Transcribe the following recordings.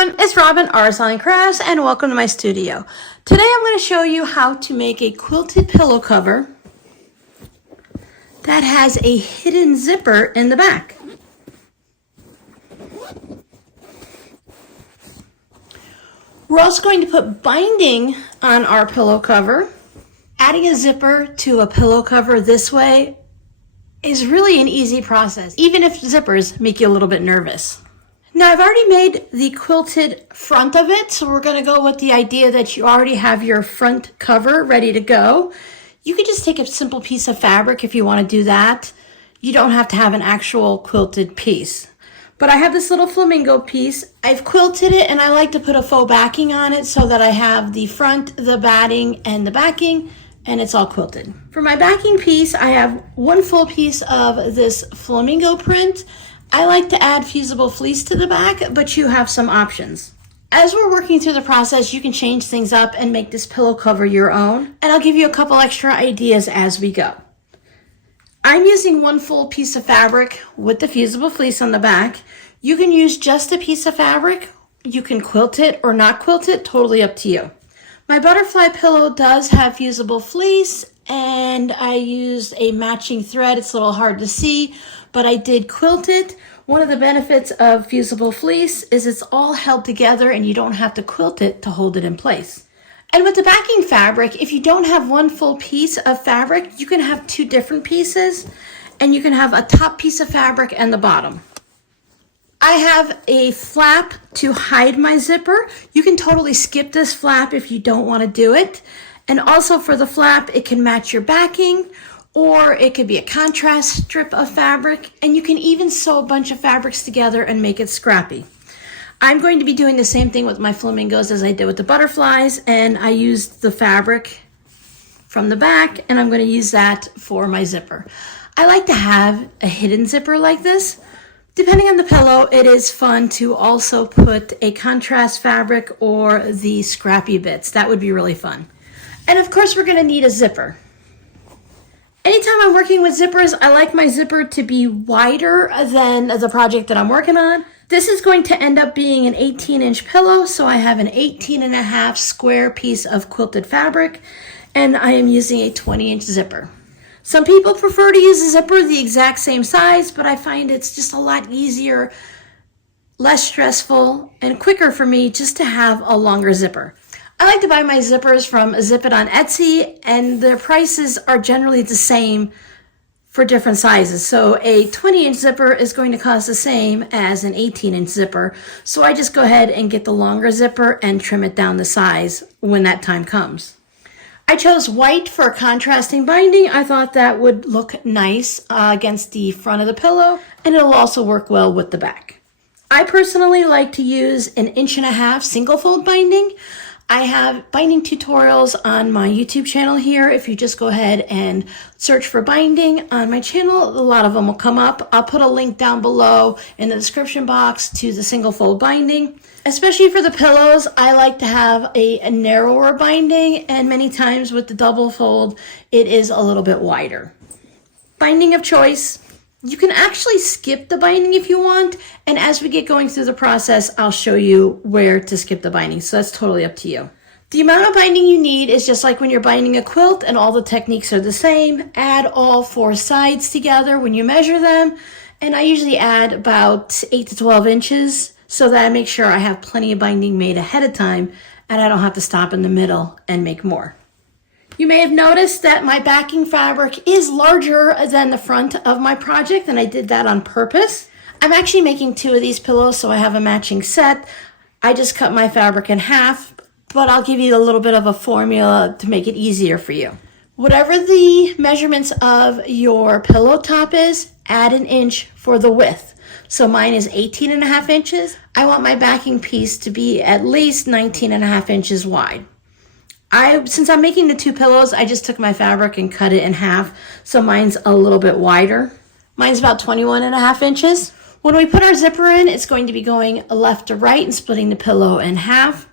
everyone, it's Robin, Artisan Crafts, and welcome to my studio. Today I'm going to show you how to make a quilted pillow cover that has a hidden zipper in the back. We're also going to put binding on our pillow cover. Adding a zipper to a pillow cover this way is really an easy process, even if zippers make you a little bit nervous. Now I've already made the quilted front of it, so we're going to go with the idea that you already have your front cover ready to go. You could just take a simple piece of fabric if you want to do that. You don't have to have an actual quilted piece. But I have this little flamingo piece. I've quilted it and I like to put a faux backing on it so that I have the front, the batting, and the backing, and it's all quilted. For my backing piece, I have one full piece of this flamingo print. I like to add fusible fleece to the back, but you have some options. As we're working through the process, you can change things up and make this pillow cover your own, and I'll give you a couple extra ideas as we go. I'm using one full piece of fabric with the fusible fleece on the back. You can use just a piece of fabric. You can quilt it or not quilt it, totally up to you. My butterfly pillow does have fusible fleece, and I used a matching thread. It's a little hard to see, but I did quilt it. One of the benefits of fusible fleece is it's all held together and you don't have to quilt it to hold it in place. And with the backing fabric, if you don't have one full piece of fabric, you can have two different pieces, and you can have a top piece of fabric and the bottom. I have a flap to hide my zipper. You can totally skip this flap if you don't want to do it. And also for the flap, it can match your backing, or it could be a contrast strip of fabric, and you can even sew a bunch of fabrics together and make it scrappy. I'm going to be doing the same thing with my flamingos as I did with the butterflies, and I used the fabric from the back, and I'm going to use that for my zipper. I like to have a hidden zipper like this. Depending on the pillow, it is fun to also put a contrast fabric or the scrappy bits. That would be really fun. And of course, we're going to need a zipper. Anytime I'm working with zippers, I like my zipper to be wider than the project that I'm working on. This is going to end up being an 18-inch pillow, so I have an 18.5 square piece of quilted fabric, and I am using a 20-inch zipper. Some people prefer to use a zipper the exact same size, but I find it's just a lot easier, less stressful, and quicker for me just to have a longer zipper. I like to buy my zippers from Zip It on Etsy, and their prices are generally the same for different sizes. So a 20-inch zipper is going to cost the same as an 18-inch zipper. So I just go ahead and get the longer zipper and trim it down the size when that time comes. I chose white for contrasting binding. I thought that would look nice against the front of the pillow, and it'll also work well with the back. I personally like to use an 1.5 inch single fold binding. I have binding tutorials on my YouTube channel here. If you just go ahead and search for binding on my channel, a lot of them will come up. I'll put a link down below in the description box to the single fold binding. Especially for the pillows, I like to have a narrower binding, and many times with the double fold, it is a little bit wider. Binding of choice. You can actually skip the binding if you want, and as we get going through the process, I'll show you where to skip the binding, so that's totally up to you. The amount of binding you need is just like when you're binding a quilt, and all the techniques are the same. Add all 4 sides together when you measure them, and I usually add about 8 to 12 inches so that I make sure I have plenty of binding made ahead of time, and I don't have to stop in the middle and make more. You may have noticed that my backing fabric is larger than the front of my project, and I did that on purpose. I'm actually making 2 of these pillows, so I have a matching set. I just cut my fabric in half, but I'll give you a little bit of a formula to make it easier for you. Whatever the measurements of your pillow top is, add 1 inch for the width. So mine is 18.5 inches. I want my backing piece to be at least 19.5 inches wide. Since I'm making the 2 pillows, I just took my fabric and cut it in half, so mine's a little bit wider. Mine's about 21.5 inches. When we put our zipper in, it's going to be going left to right and splitting the pillow in half.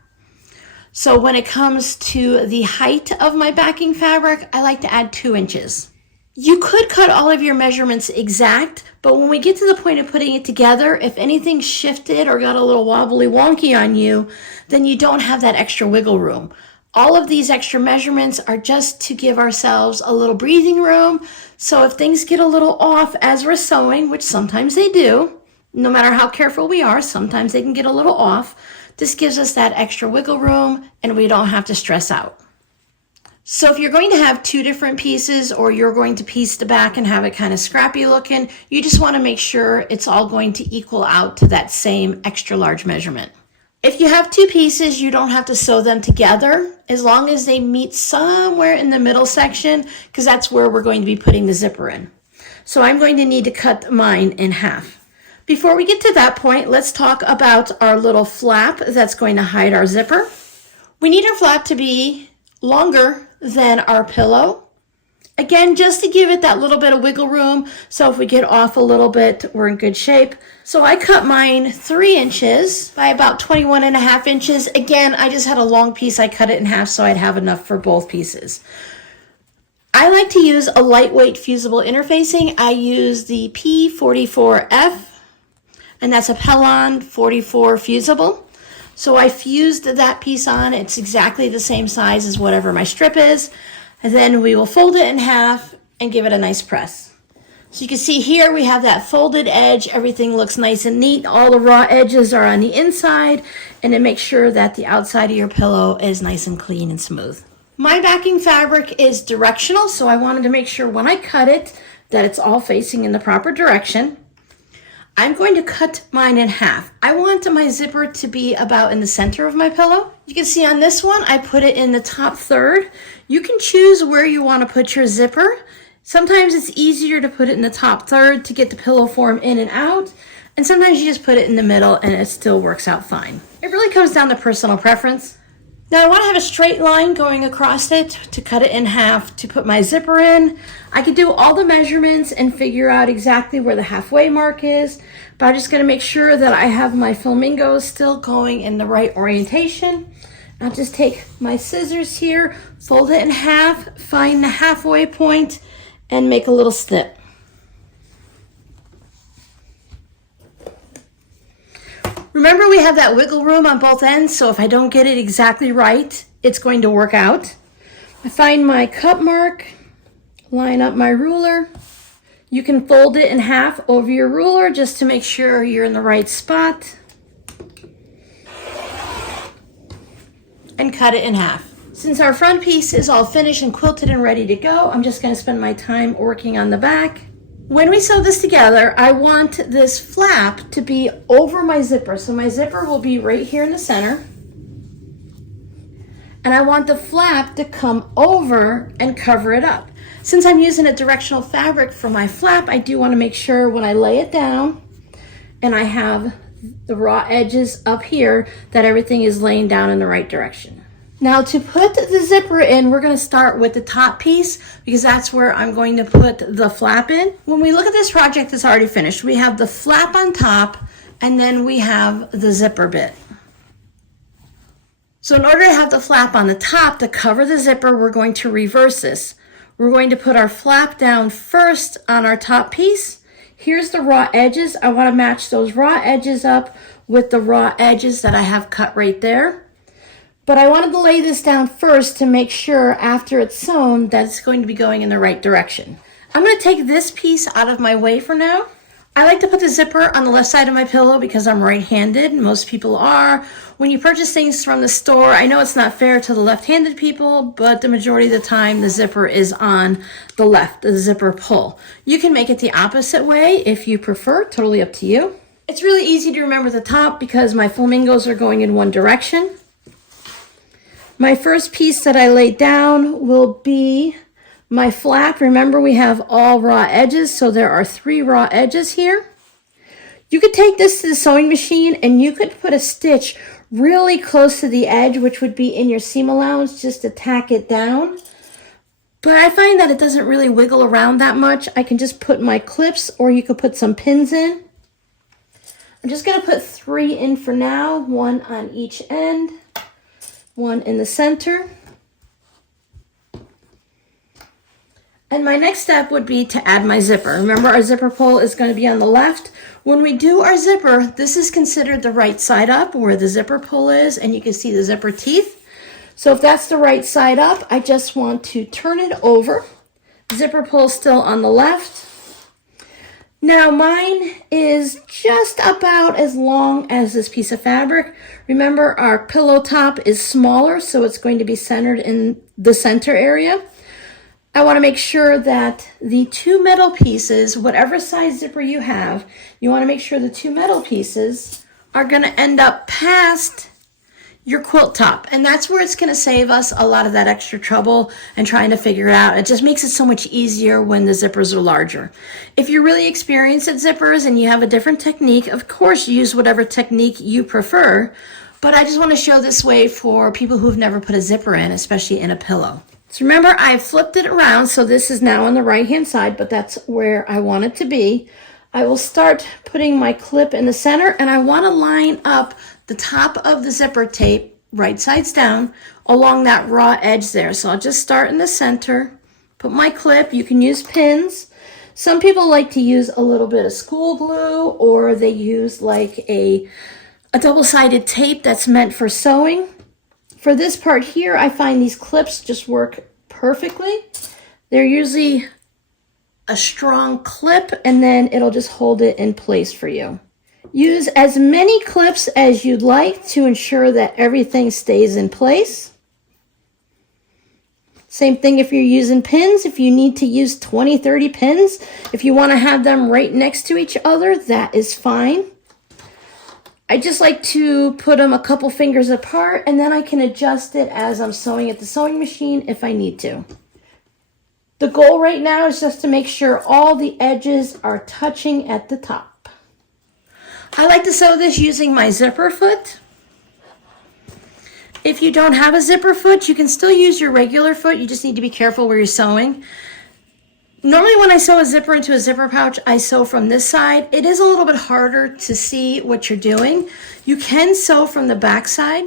So when it comes to the height of my backing fabric, I like to add 2 inches. You could cut all of your measurements exact, but when we get to the point of putting it together, if anything shifted or got a little wobbly wonky on you, then you don't have that extra wiggle room. All of these extra measurements are just to give ourselves a little breathing room. So if things get a little off as we're sewing, which sometimes they do, no matter how careful we are, sometimes they can get a little off. This gives us that extra wiggle room and we don't have to stress out. So if you're going to have two different pieces or you're going to piece the back and have it kind of scrappy looking, you just want to make sure it's all going to equal out to that same extra large measurement. If you have two pieces, you don't have to sew them together as long as they meet somewhere in the middle section, because that's where we're going to be putting the zipper in. So I'm going to need to cut mine in half. Before we get to that point, let's talk about our little flap that's going to hide our zipper. We need our flap to be longer than our pillow. Again, just to give it that little bit of wiggle room, so if we get off a little bit, we're in good shape. So I cut mine 3 inches by about 21.5 inches. Again, I just had a long piece. I cut it in half so I'd have enough for both pieces. I like to use a lightweight fusible interfacing. I use the P44F, and that's a Pellon 44 fusible. So I fused that piece on. It's exactly the same size as whatever my strip is. And then we will fold it in half and give it a nice press. So you can see here we have that folded edge. Everything looks nice and neat. All the raw edges are on the inside, and it makes sure that the outside of your pillow is nice and clean and smooth. My backing fabric is directional, so I wanted to make sure when I cut it that it's all facing in the proper direction. I'm going to cut mine in half. I want my zipper to be about in the center of my pillow. You can see on this one, I put it in the top third. You can choose where you want to put your zipper. Sometimes it's easier to put it in the top third to get the pillow form in and out. And sometimes you just put it in the middle and it still works out fine. It really comes down to personal preference. Now I want to have a straight line going across it to cut it in half to put my zipper in. I could do all the measurements and figure out exactly where the halfway mark is, but I'm just going to make sure that I have my flamingos still going in the right orientation. I'll just take my scissors here, fold it in half, find the halfway point, and make a little snip. Remember, we have that wiggle room on both ends, so if I don't get it exactly right, it's going to work out. I find my cut mark, line up my ruler. You can fold it in half over your ruler just to make sure you're in the right spot. And cut it in half. Since our front piece is all finished and quilted and ready to go, I'm just going to spend my time working on the back. When we sew this together, I want this flap to be over my zipper. So my zipper will be right here in the center. And I want the flap to come over and cover it up. Since I'm using a directional fabric for my flap, I do want to make sure when I lay it down and I have the raw edges up here that everything is laying down in the right direction. Now to put the zipper in, we're going to start with the top piece because that's where I'm going to put the flap in. When we look at this project that's already finished, we have the flap on top and then we have the zipper bit. So in order to have the flap on the top to cover the zipper, we're going to reverse this. We're going to put our flap down first on our top piece. Here's the raw edges. I want to match those raw edges up with the raw edges that I have cut right there. But I wanted to lay this down first to make sure after it's sewn that it's going to be going in the right direction. I'm going to take this piece out of my way for now. I like to put the zipper on the left side of my pillow because I'm right-handed. Most people are. When you purchase things from the store, I know it's not fair to the left-handed people, but the majority of the time the zipper is on the left, the zipper pull. You can make it the opposite way if you prefer, totally up to you. It's really easy to remember the top because my flamingos are going in one direction. My first piece that I laid down will be my flap. Remember, we have all raw edges, so there are 3 raw edges here. You could take this to the sewing machine and you could put a stitch really close to the edge, which would be in your seam allowance, just to tack it down. But I find that it doesn't really wiggle around that much. I can just put my clips, or you could put some pins in. I'm just going to put 3 in for now, 1 on each end. 1 in the center. And my next step would be to add my zipper. Remember, our zipper pull is going to be on the left. When we do our zipper, this is considered the right side up where the zipper pull is, and you can see the zipper teeth. So if that's the right side up, I just want to turn it over. Zipper pull still on the left. Now mine is just about as long as this piece of fabric. Remember, our pillow top is smaller, so it's going to be centered in the center area. I want to make sure that the two metal pieces, whatever size zipper you have, you want to make sure the two metal pieces are going to end up past your quilt top. And that's where it's going to save us a lot of that extra trouble and trying to figure it out. It just makes it so much easier when the zippers are larger. If you're really experienced at zippers and you have a different technique, of course, use whatever technique you prefer. But I just want to show this way for people who've never put a zipper in, especially in a pillow. So remember, I flipped it around, so this is now on the right-hand side, but that's where I want it to be. I will start putting my clip in the center, and I want to line up the top of the zipper tape, right sides down, along that raw edge there. So I'll just start in the center, put my clip. You can use pins. Some people like to use a little bit of school glue, or they use like a double-sided tape that's meant for sewing. For this part here, I find these clips just work perfectly. They're usually a strong clip, and then it'll just hold it in place for you. Use as many clips as you'd like to ensure that everything stays in place. Same thing if you're using pins. If you need to use 20, 30 pins, if you want to have them right next to each other, that is fine. I just like to put them a couple fingers apart, and then I can adjust it as I'm sewing at the sewing machine if I need to. The goal right now is just to make sure all the edges are touching at the top. I like to sew this using my zipper foot. If you don't have a zipper foot, you can still use your regular foot. You just need to be careful where you're sewing. Normally when I sew a zipper into a zipper pouch, I sew from this side. It is a little bit harder to see what you're doing. You can sew from the back side.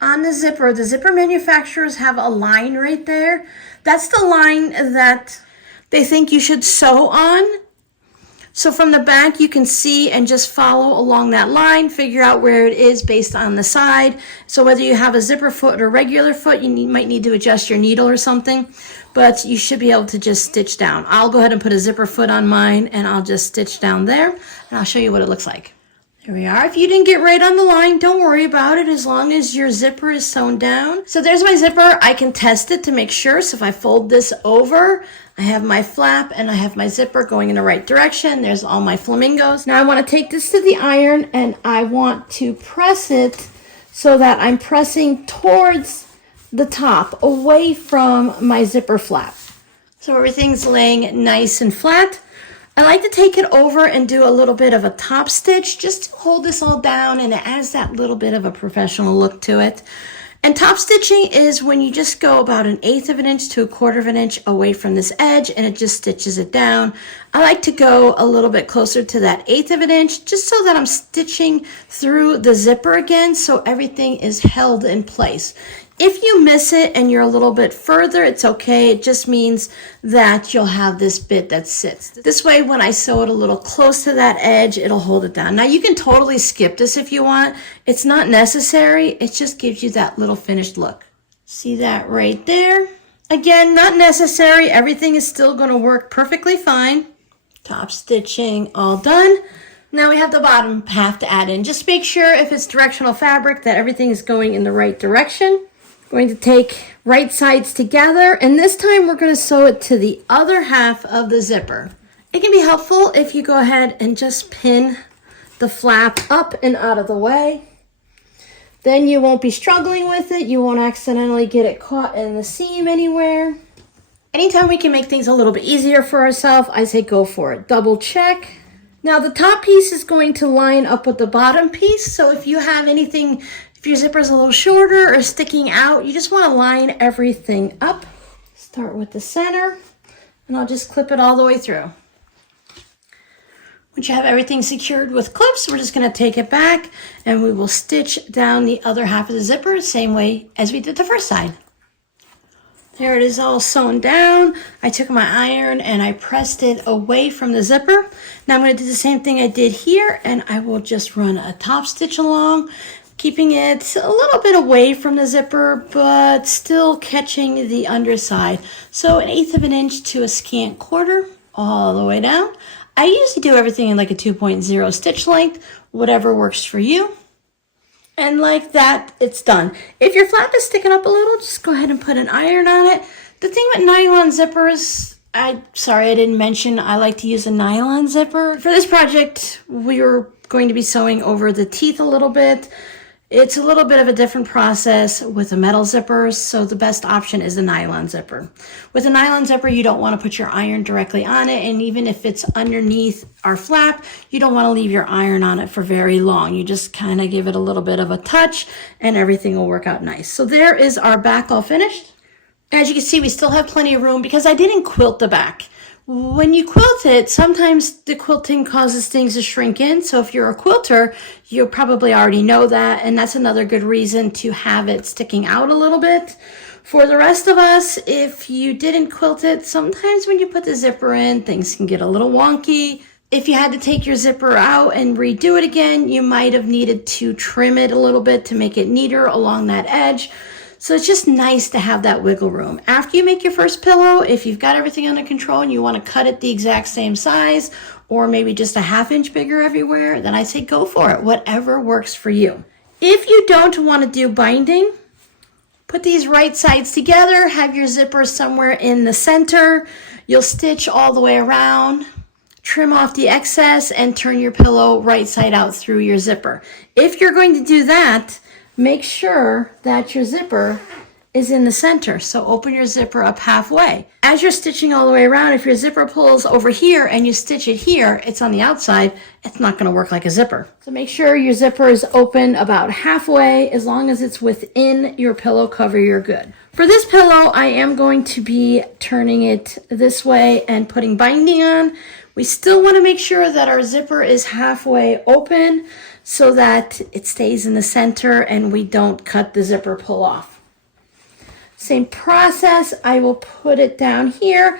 On the zipper manufacturers have a line right there. That's the line that they think you should sew on. So from the back, you can see and just follow along that line, figure out where it is based on the side. So whether you have a zipper foot or regular foot, you might need to adjust your needle or something, but you should be able to just stitch down. I'll go ahead and put a zipper foot on mine, and I'll just stitch down there, and I'll show you what it looks like. There we are. If you didn't get right on the line, don't worry about it as long as your zipper is sewn down. So there's my zipper. I can test it to make sure. So if I fold this over, I have my flap and I have my zipper going in the right direction. There's all my flamingos. Now I want to take this to the iron, and I want to press it so that I'm pressing towards the top, away from my zipper flap. So everything's laying nice and flat. I like to take it over and do a little bit of a top stitch just to hold this all down, and it adds that little bit of a professional look to it. And top stitching is when you just go about 1/8 of an inch to 1/4 of an inch away from this edge, and it just stitches it down. I like to go a little bit closer to that 1/8 of an inch just so that I'm stitching through the zipper again, so everything is held in place. If you miss it and you're a little bit further, it's okay. It just means that you'll have this bit that sits. This way, when I sew it a little close to that edge, it'll hold it down. Now, you can totally skip this if you want. It's not necessary. It just gives you that little finished look. See that right there? Again, not necessary. Everything is still going to work perfectly fine. Top stitching all done. Now we have the bottom half to add in. Just make sure if it's directional fabric that everything is going in the right direction. Going to take right sides together, and this time we're going to sew it to the other half of the zipper. It can be helpful if you go ahead and just pin the flap up and out of the way. Then you won't be struggling with it. You won't accidentally get it caught in the seam anywhere. Anytime we can make things a little bit easier for ourselves, I say go for it. Double check. Now the top piece is going to line up with the bottom piece, so if you have anything, if your zipper is a little shorter or sticking out, you just want to line everything up. Start with the center, and I'll just clip it all the way through. Once you have everything secured with clips, we're just going to take it back, and we will stitch down the other half of the zipper, same way as we did the first side. There it is all sewn down. I took my iron and I pressed it away from the zipper. Now I'm going to do the same thing I did here, and I will just run a top stitch along, keeping it a little bit away from the zipper, but still catching the underside. So 1/8 of an inch to a scant quarter all the way down. I usually do everything in like a 2.0 stitch length, whatever works for you. And like that, it's done. If your flap is sticking up a little, just go ahead and put an iron on it. The thing with nylon zippers, sorry I didn't mention, I like to use a nylon zipper. For this project, we were going to be sewing over the teeth a little bit. It's a little bit of a different process with a metal zipper, so the best option is a nylon zipper. With a nylon zipper, you don't want to put your iron directly on it, and even if it's underneath our flap, you don't want to leave your iron on it for very long. You just kind of give it a little bit of a touch, and everything will work out nice. So there is our back all finished. As you can see, we still have plenty of room because I didn't quilt the back. When you quilt it, sometimes the quilting causes things to shrink in. So if you're a quilter, you probably already know that. And that's another good reason to have it sticking out a little bit. For the rest of us, if you didn't quilt it, sometimes when you put the zipper in, things can get a little wonky. If you had to take your zipper out and redo it again, you might have needed to trim it a little bit to make it neater along that edge. So it's just nice to have that wiggle room. After you make your first pillow, if you've got everything under control and you want to cut it the exact same size, or maybe just a 1/2 inch bigger everywhere, then I say go for it, whatever works for you. If you don't want to do binding, put these right sides together, have your zipper somewhere in the center. You'll stitch all the way around, trim off the excess, and turn your pillow right side out through your zipper. If you're going to do that, make sure that your zipper is in the center. So open your zipper up halfway. As you're stitching all the way around, if your zipper pulls over here and you stitch it here, it's on the outside, it's not going to work like a zipper. So make sure your zipper is open about halfway. As long as it's within your pillow cover, you're good. For this pillow, I am going to be turning it this way and putting binding on. We still want to make sure that our zipper is halfway open so that it stays in the center and we don't cut the zipper pull off. Same process, I will put it down here.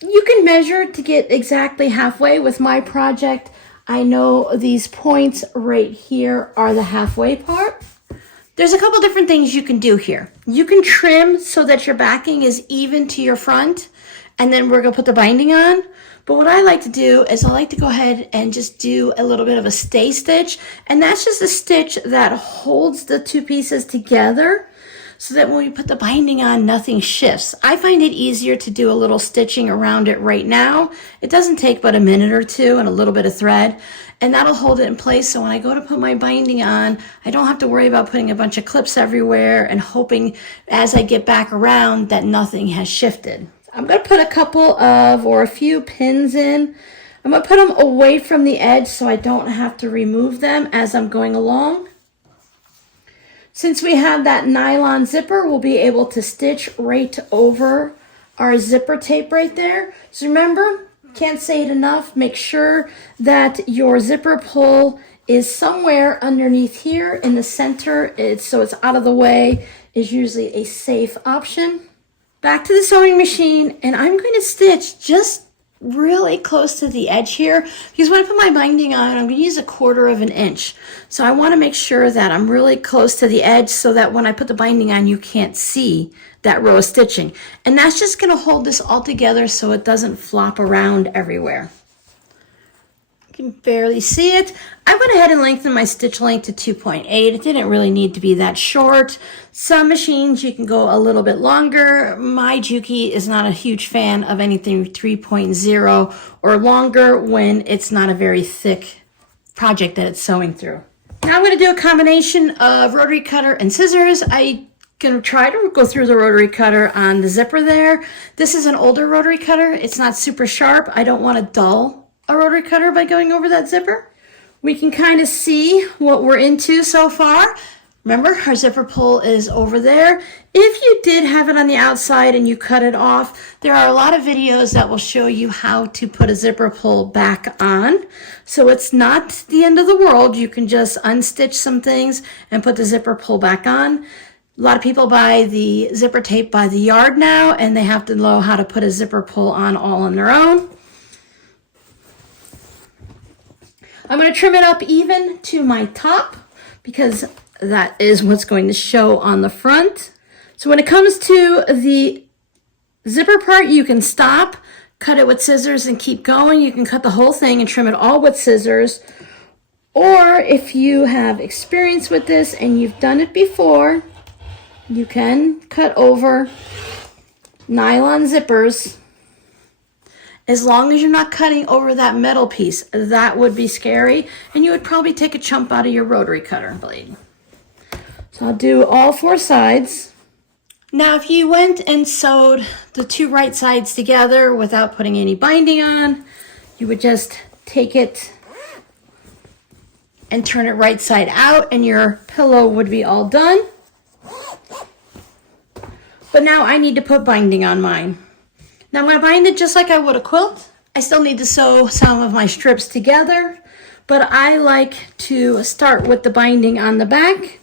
You can measure to get exactly halfway. With my project, I know these points right here are the halfway part. There's a couple different things you can do here. You can trim so that your backing is even to your front, and then we're gonna put the binding on. But what I like to do is I like to go ahead and just do a little bit of a stay stitch. And that's just a stitch that holds the two pieces together so that when we put the binding on, nothing shifts. I find it easier to do a little stitching around it right now. It doesn't take but a minute or two and a little bit of thread, and that'll hold it in place. So when I go to put my binding on, I don't have to worry about putting a bunch of clips everywhere and hoping as I get back around that nothing has shifted. I'm going to put a couple of, or a few pins in. I'm going to put them away from the edge so I don't have to remove them as I'm going along. Since we have that nylon zipper, we'll be able to stitch right over our zipper tape right there. So remember, can't say it enough, make sure that your zipper pull is somewhere underneath here in the center. So it's out of the way is usually a safe option. Back to the sewing machine, and I'm going to stitch just really close to the edge here because when I put my binding on, I'm going to use 1/4 of an inch. So I want to make sure that I'm really close to the edge so that when I put the binding on, you can't see that row of stitching. And that's just going to hold this all together so it doesn't flop around everywhere. You can barely see it. I went ahead and lengthened my stitch length to 2.8. It didn't really need to be that short. Some machines you can go a little bit longer. My Juki is not a huge fan of anything 3.0 or longer when it's not a very thick project that it's sewing through. Now I'm going to do a combination of rotary cutter and scissors. I'm going to try to go through the rotary cutter on the zipper there. This is an older rotary cutter. It's not super sharp. I don't want to dull a rotary cutter by going over that zipper. We can kind of see what we're into so far. Remember, our zipper pull is over there. If you did have it on the outside and you cut it off, there are a lot of videos that will show you how to put a zipper pull back on. So it's not the end of the world. You can just unstitch some things and put the zipper pull back on. A lot of people buy the zipper tape by the yard now, and they have to know how to put a zipper pull on all on their own. I'm going to trim it up even to my top because that is what's going to show on the front. So when it comes to the zipper part, you can stop, cut it with scissors and keep going. You can cut the whole thing and trim it all with scissors. Or if you have experience with this and you've done it before, you can cut over nylon zippers. As long as you're not cutting over that metal piece, that would be scary, and you would probably take a chunk out of your rotary cutter blade. So I'll do all 4 sides. Now, if you went and sewed the 2 right sides together without putting any binding on, you would just take it and turn it right side out, and your pillow would be all done. But now I need to put binding on mine. Now I'm going to bind it just like I would a quilt. I still need to sew some of my strips together, but I like to start with the binding on the back,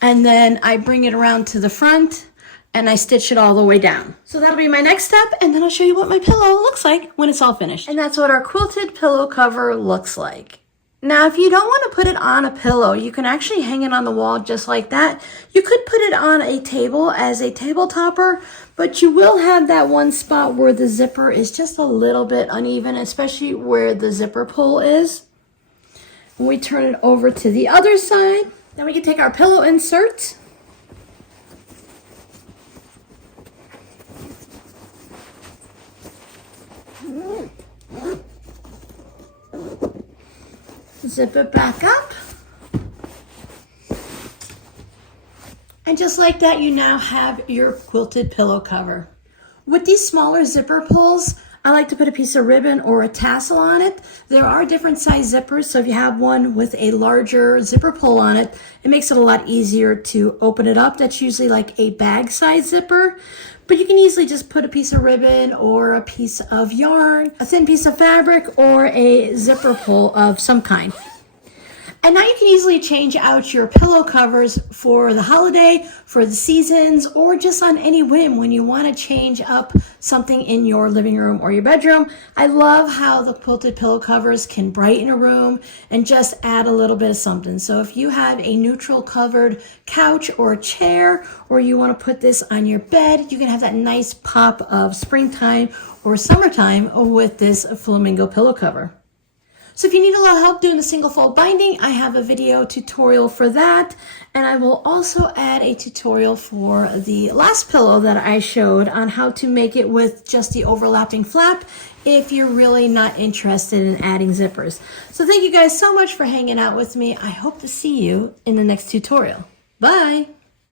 and then I bring it around to the front, and I stitch it all the way down. So that'll be my next step, and then I'll show you what my pillow looks like when it's all finished. And that's what our quilted pillow cover looks like. Now, if you don't want to put it on a pillow, you can actually hang it on the wall just like that. You could put it on a table as a table topper, but you will have that one spot where the zipper is just a little bit uneven, especially where the zipper pull is. When we turn it over to the other side, then we can take our pillow insert. Zip it back up. And just like that, you now have your quilted pillow cover. With these smaller zipper pulls, I like to put a piece of ribbon or a tassel on it. There are different size zippers, so if you have one with a larger zipper pull on it, it makes it a lot easier to open it up. That's usually like a bag size zipper. But you can easily just put a piece of ribbon or a piece of yarn, a thin piece of fabric, or a zipper pull of some kind. And now you can easily change out your pillow covers for the holiday, for the seasons, or just on any whim when you want to change up something in your living room or your bedroom. I love how the quilted pillow covers can brighten a room and just add a little bit of something. So if you have a neutral covered couch or a chair, or you want to put this on your bed, you can have that nice pop of springtime or summertime with this flamingo pillow cover. So if you need a little help doing the single fold binding, I have a video tutorial for that. And I will also add a tutorial for the last pillow that I showed on how to make it with just the overlapping flap if you're really not interested in adding zippers. So thank you guys so much for hanging out with me. I hope to see you in the next tutorial. Bye!